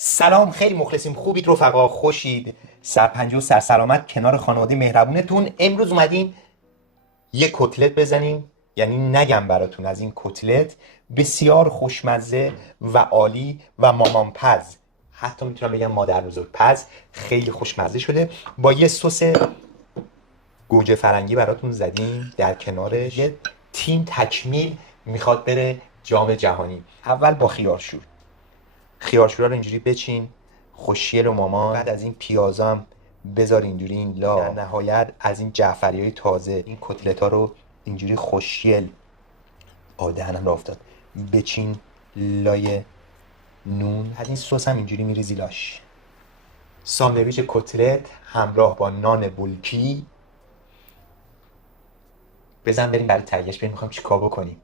سلام، خیلی مخلصیم. خوبید رفقا؟ خوشید؟ سرپنجه و سرسلامت کنار خانواده مهربونتون. امروز اومدیم یه کتلت بزنیم، یعنی نگم براتون از این کتلت بسیار خوشمزه و عالی و مامان پز، حتی میتونم بگم مادر بزرگ پز. خیلی خوشمزه شده با یه سس گوجه فرنگی براتون زدیم در کنارش. یه تیم تکمیل میخواد بره جام جهانی. اول با خیارشور، خیارشورا رو اینجوری بچین خوشیل و مامان. بعد از این پیازا هم بذار اینجوری این لا. در نهایت از این جعفری های تازه این کتلت ها رو اینجوری خوشیل دهنم را افتاد بچین لای نون. از این سس هم اینجوری میریزی لاش. ساندویچ کتلت همراه با نان بولکی. بزن بریم برای تهیهش. بریم میخوایم چیکار بکنیم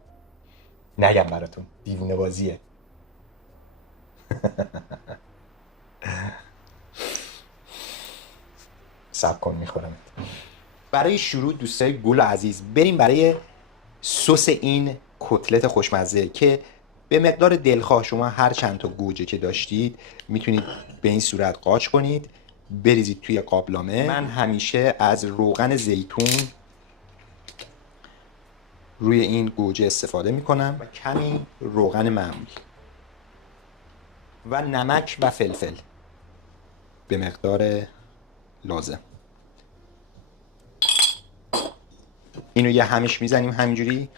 نگم براتون، دیوونه بازیه. صبر کن میخورم. برای شروع دوستای گل عزیز بریم برای سس این کتلت خوشمزه که به مقدار دلخواه شما هر چند تا گوجه که داشتید میتونید به این صورت قاچ کنید، بریزید توی قابلمه. من همیشه از روغن زیتون روی این گوجه استفاده میکنم و کمی روغن معمولی و نمک و فلفل به مقدار لازم. اینو یه همش میزنیم همینجوری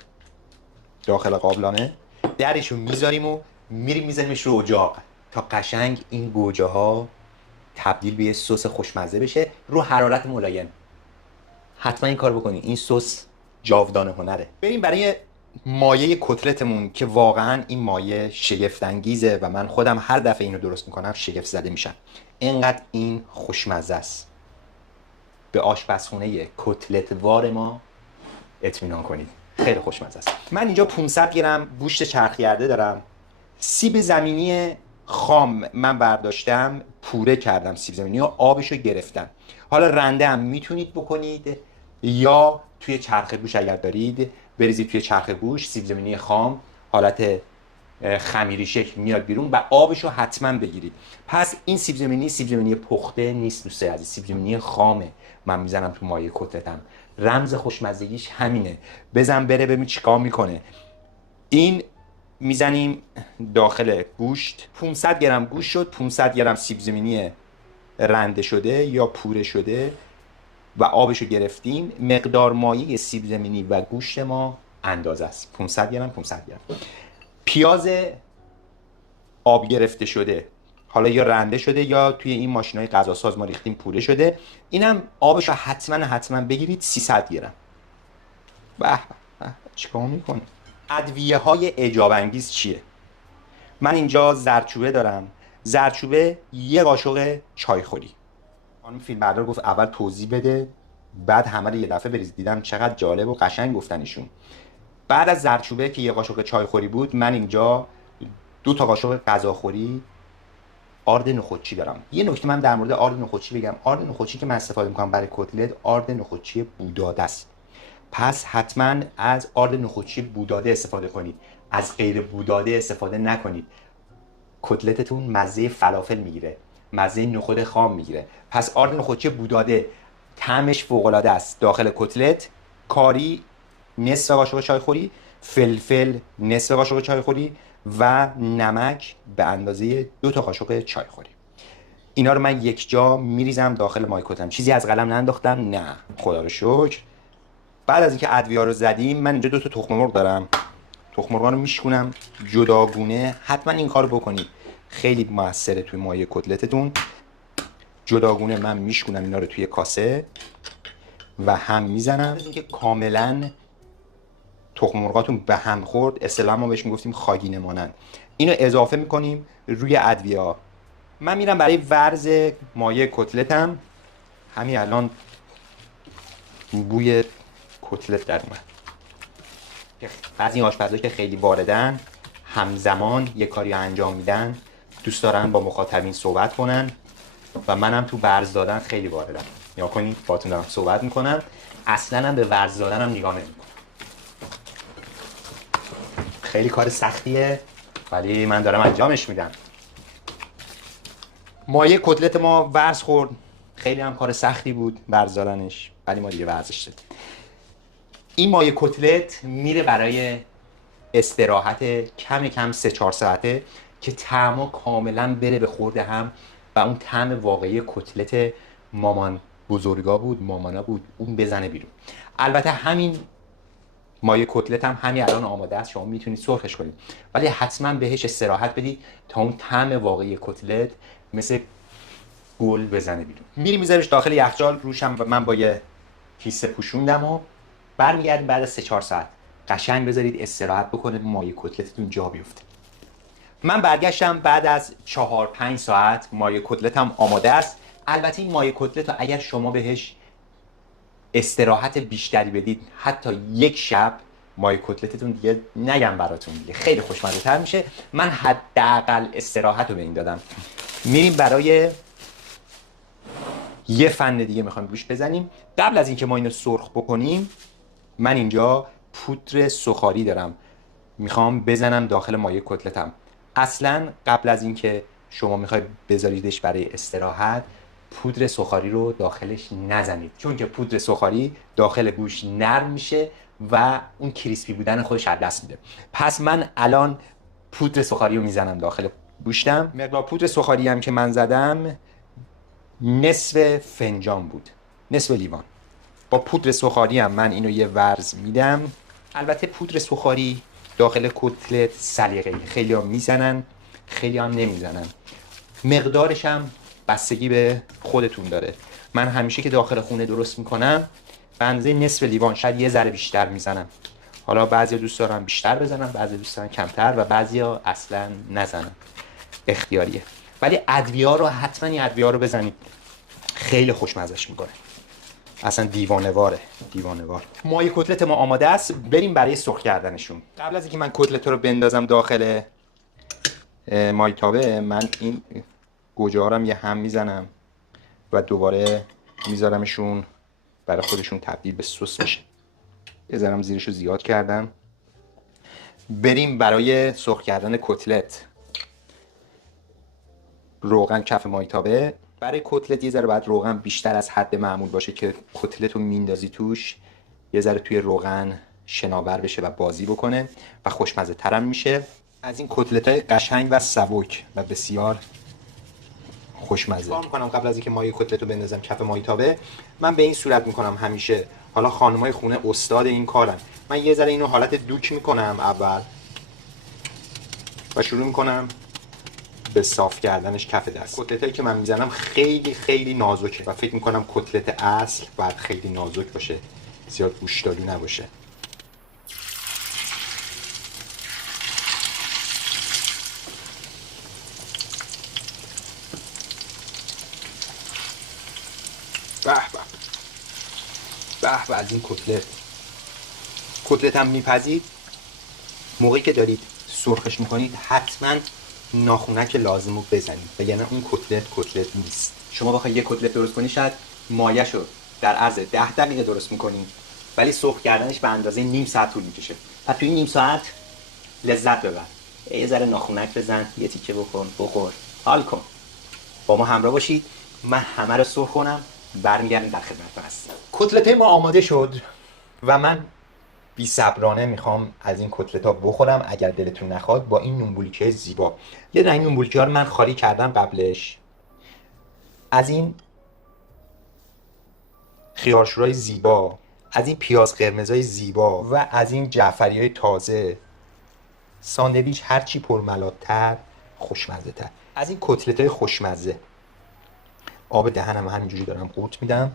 داخل قابلمه، درشو میذاریم و میریم میزنیمش رو اجاق تا قشنگ این گوجه ها تبدیل به یه سس خوشمزه بشه رو حرارت ملایم. حتما این کار بکنید، این سس جاودانه هنره. بریم برای مایه کتلتمون که واقعا این مایه شگفت انگیزه و من خودم هر دفعه اینو درست میکنم شگفت زده میشم، اینقدر این خوشمزه است. به آشپزخونه کتلت وار ما اطمینان کنید، خیلی خوشمزه است. من اینجا 500 گرم گوشت چرخیرده دارم. سیب زمینی خام من برداشتم، پوره کردم سیب زمینی و آبشو گرفتم. حالا رنده هم میتونید بکنید یا توی چرخ گوش اگر دارید بریزید توی چرخ گوش. سیب زمینی خام حالت خمیری شکل میاد بیرون و آبشو حتما بگیرید. پس این سیب زمینی پخته نیست دوستای عزیز، سیب زمینی خامه من میزنم تو مایه کتلتم. رمز خوشمزگیش همینه. بزن بره ببین چیکار میکنه. این میزنیم داخل گوشت. 500 گرم گوشت شد، 500 گرم سیب زمینی رنده شده یا پوره شده و آبشو گرفتیم. مقدار مایه سیب زمینی و گوشت ما اندازه است، 500 گرم 500 گرم. پیاز آب گرفته شده، حالا یا رنده شده یا توی این ماشینای غذا ساز ما ریختیم پوره شده. اینم آبشو حتما بگیرید، 300 گرم. به به چیکار میکنه؟ ادویه های اعجاب انگیز چیه؟ من اینجا زردچوبه دارم. زردچوبه یه قاشق چایخوری. خانم فیلمبردار گفت اول توضیح بده بعد همه رو یه دفعه بریز. دیدم چقدر جالب و قشنگ گفتنشون. بعد از زردچوبه که یه قاشق چایخوری بود، من اینجا 2 تا قاشق غذاخوری آرد نخودچی دارم. یه نکته من در مورد آرد نخودچی بگم. آرد نخودچی که من استفاده میکنم برای کتلت آرد نخودچی بوداده است. پس حتما از آرد نخودچی بوداده استفاده کنید، از غیر بوداده استفاده نکنید. کتلتتون مزه فلافل میگیره، مزه نخود خام میگیره. پس آرد نخودچی بوداده طعمش فوق العاده است. داخل کتلت کاری نصف قاشق چایخوری، فلفل نصف قاشق چایخوری و نمک به اندازه 2 تا قاشق چایخوری. اینا رو من یک جا میریزم داخل مایه کتلتم. چیزی از قلم ننداختم، نه خدا رو شکر. بعد از اینکه ادویه رو زدیم، من اینجا 2 تا تخم مرغ دارم. تخم مرغ رو میشکنم جداگونه. حتما این کارو بکنید، خیلی موثره توی مایه کتلتتون. جداگونه من میشکنم اینا رو توی کاسه و هم میزنم. اینکه کاملا تخم مرغاتون به هم خورد، اصطلاحاً ما بهش میگفتیم خاگینه مانند، اینو اضافه میکنیم روی ادویه ها. من میرم برای ورز مایه کتلتم. همین الان بوی کتلت در اومد. از این آشپزا که خیلی واردن، همزمان یه کاری انجام میدن، دوست دارن با مخاطبین صحبت کنن و منم تو ورز دادن خیلی واردم. نگاه کنید باهاتون دارم صحبت میکنم، اصلا هم به ورز دادنم نگاه نمیکنم. خیلی کار سختیه ولی من دارم انجامش میدم. مایه کتلت ما ورز خورد، خیلی هم کار سختی بود ورزدارنش، ولی ما دیگه ورزش دادیم. این مایه کتلت میره برای استراحت کم 3-4 ساعته که طعما کاملا بره به خورد هم و اون طعم واقعی کتلت مامان بزرگا بود، مامانا بود، اون بزنه بیرون. البته همین مایه کتلت هم همین الان آماده است، شما میتونید سرخش کنید، ولی حتما بهش استراحت بدید تا اون طعم واقعی کتلت مثل گل بزنه بیرون. میری میذاریش داخل یخچال، روشم من با یه کیسه پوشوندم و برمیگردیم بعد از 3-4 ساعت. قشنگ بذارید استراحت بکنه، مایه کتلتتون جا بیفته. من برگشتم بعد از 4-5 ساعت، مایه کتلتم آماده است. البته این مایه کتلت رو اگر شما بهش استراحت بیشتری بدید، حتی یک شب، مایه کتلتتون دیگه نگم براتون دیگه خیلی خوشمزه تر میشه. من حداقل استراحت رو به این دادم. میریم برای یه فن دیگه میخوایم روش بزنیم. قبل از اینکه ما اینو سرخ بکنیم، من اینجا پودر سوخاری دارم، میخوام بزنم داخل مایه کتلتم. اصلا قبل از اینکه شما میخواید بذاریدش برای استراحت، پودر سوخاری رو داخلش نزنید، چون که پودر سوخاری داخل گوشت نرم میشه و اون کریسپی بودن خودش از دست میده. پس من الان پودر سوخاری رو میزنم داخل گوشتم. مقدار پودر سوخاری هم که من زدم نصف فنجان بود، نصف لیوان. با پودر سوخاری هم من اینو یه ورز میدم. البته پودر سوخاری داخل کتلت سلیقه‌ای، خیلی ها میزنن، خیلی هم نمیزنن. مقدارش هم بستگی به خودتون داره. من همیشه که داخل خونه درست میکنم به اندازه نصف لیوان، شاید یه ذره بیشتر میزنم. حالا بعضی دوست دارن بیشتر بزنن، بعضی دوست دارن کمتر و بعضیا اصلا نزنن، اختیاریه. ولی ادویه رو حتما این ادویه رو بزنید، خیلی خوشمزش میکنه، اصلا دیوانه‌واره، دیوانه‌وار. مایه کتلت ما آماده است، بریم برای سرخ کردنشون. قبل از اینکه من کتلت رو بندازم داخل مایتابه، من این گوجه ها رو یه هم میزنم و دوباره میذارمشون برای خودشون تبدیل به سس میشه. یه ذرم زیرشو زیاد کردم. بریم برای سرخ کردن کتلت. روغن کف مایتابه. برای کتلت یه ذره باید روغن بیشتر از حد معمول باشه که کتلت رو میندازی توش یه ذره توی روغن شناور بشه و بازی بکنه و خوشمزه ترم میشه. از این کتلت های قشنگ و سبک و بسیار خوشمزه. کار میکنم قبل از اینکه مایه کتلت رو بندازم کف مایتابه، من به این صورت میکنم همیشه. حالا خانمای خونه استاد این کارن. من یه ذره اینو حالت دوک میکنم اول و شروع میکنم به صاف کردنش کف دست. کتلتایی که من میزنم خیلی خیلی نازکه و فکر میکنم کتلت اصل باید خیلی نازک باشه، زیاد گوشتالو نباشه. به به به به از این کتلت هم میپزید. موقعی که دارید سرخش میکنید حتما ناخونک لازم رو بزنید و یعنی اون کتلت نیست. شما بخواید یه کتلت درست کنید شاید مایه‌شو در عرض 10 دقیقه درست میکنید، ولی سرخ کردنش به اندازه نیم ساعت طول میکشه. پس توی نیم ساعت لذت ببر، یه ذره ناخونک بزن، یه تیکه بکن، بخور، حال کن. با ما همراه باشید، من همه رو سرخ کنم، برمیگردم در خدمتتون هستم. کتلت ما آماده شد و من بی صبرانه میخوام از این کتلت ها بخورم. اگر دلتون نخواد با این نونبولکه زیبا، یه دونه این نونبولکه ها رو من خالی کردم قبلش، از این خیارشورای زیبا، از این پیاز قرمزای زیبا و از این جعفری های تازه، ساندویچ هرچی پرملات‌تر خوشمزه تر. از این کتلت های خوشمزه آب دهنم همینجوری دارم قورت میدم،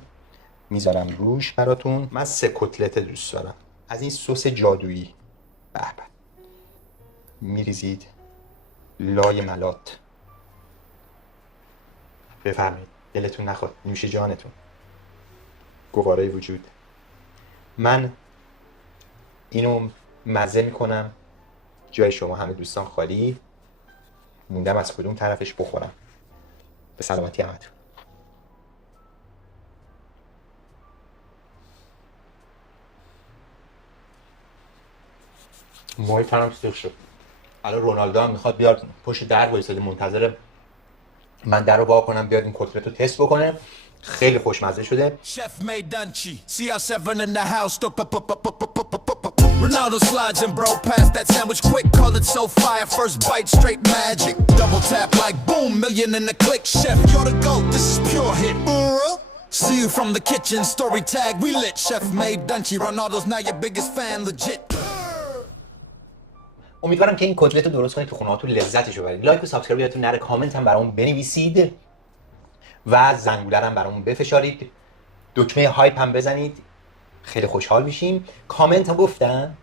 میذارم روش براتون. من 3 کتلت دوست دارم از این سس جادویی. به به میریزید لای ملات. بفرمایید، دلتون نخواد، نوش جانتون، گوارای وجود. من اینو مزه میکنم، جای شما همه دوستان خالی، موندم از کدوم طرفش بخورم. به سلامتی همتون. محیط هم سیخ شد. الان رونالدو هم میخواد بیاد پشت در وایساده منتظر من در رو وا کنم بیاد این کتلت رو تست بکنه. خیلی خوشمزه شده. Chef Maidanchi, CR7 in the house. Ronaldo slides and bro past that sandwich quick. Call it so fire, first bite straight magic. Double tap like boom, million in a click. Chef, you're the GOAT, this is pure hit. See you from the kitchen, story tag, we lit. Chef Maidanchi, Ronaldo's now your biggest fan, legit. امیدوارم که این کتلت رو درست کنید تو خونه‌هاتون لذتش رو ببرید. لایک و سابسکرایب یادتون نره، کامنت هم برامون بنویسید و زنگوله هم برامون بفشارید. دکمه هایپ هم بزنید. خیلی خوشحال میشیم. کامنت هم گفتم،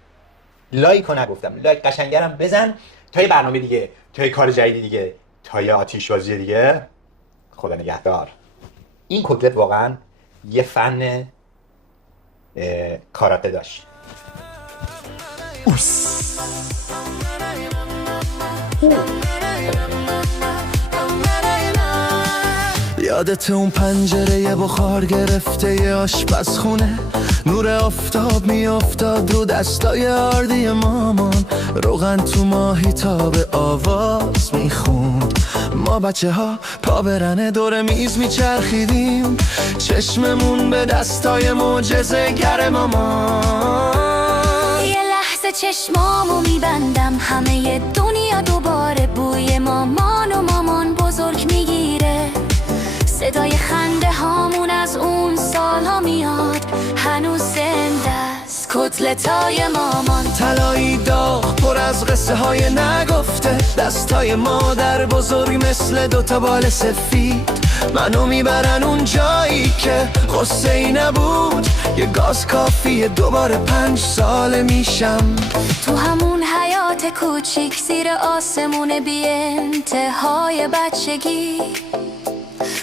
لایک رو نگفتم. لایک قشنگرم بزن تا یه برنامه دیگه، تا یه کار جدید دیگه، تا یه آتیش‌بازی دیگه. خدا نگهدار. این کتلت واقعا یه فن کاراته داشت. یادت اون پنجره بخار گرفته ی آشپزخونه، نور آفتاب میافتاد رو دستای آردی مامان، روغن تو ماهیتاب آواز میخوند، ما بچه ها پا برنه دور میز میچرخیدیم، چشممون به دستای معجزه گر مامان. یه لحظه چشمامو میبندم، همه دنیا دوباره بوی مامان و مامان بزرگ میگیره، صدای خنده هامون از اون سالها میاد، هنوز زنده است کتلتای مامان. طلایی داغ پر از قصه های نگفته، دستای مادر بزرگ مثل دوتا بال سفید، منو میبرن اون جایی که قصه ای نبود، یه گاز کافیه دوباره 5 ساله میشم. تو همون حیات کوچیک زیر آسمون بی انتهای بچگی،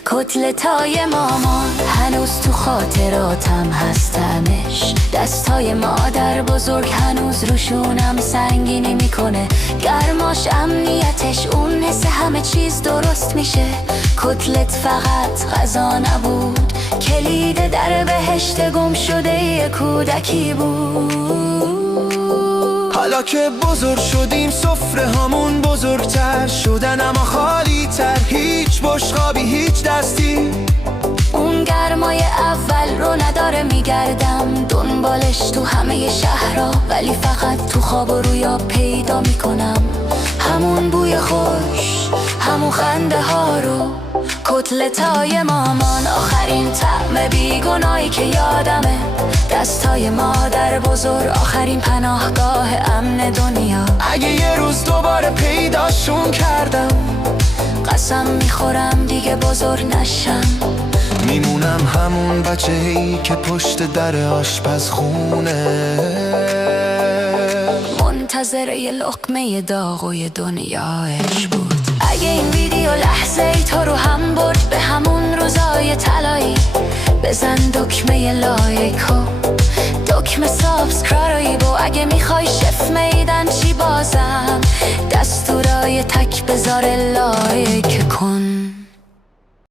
کتلتای مامان هنوز تو خاطراتم هستمش، دستای مادر بزرگ هنوز روشونم سنگینی میکنه، گرماش امنیتش اون حس همه چیز درست میشه، کتلت فقط غذا نبود، کلید در بهشت گم شده ی کودکی بود. حالا که بزرگ شدیم سفره هامون بزرگتر شدن، اما خالی تر، هیچ بشقابی هیچ دستی، اون گرمای اول رو نداره، میگردم دنبالش تو همه شهرها، ولی فقط تو خواب و رویا پیدا میکنم، همون بوی خوش، همون خنده ها رو، کتلتای مامان، آخرین طعم بیگناهی که یادمه، دستای مادر بزرگ، آخرین پناهگاه امن دنیا. اگه یه روز دوباره پیداشون کردم، قسم میخورم دیگه بزرگ نشم، میمونم همون بچه‌ای که پشت در آشپزخونه، منتظر یه لقمه داغ و یه دنیایش بود. اگه این ویدیو لحظه ای تو رو هم برد به همون روزای طلایی، بزن دکمه لایک و دکمه سابسکرایب، و اگه میخوای شف میدانچی بازم دستورای تک بذار لایک کن.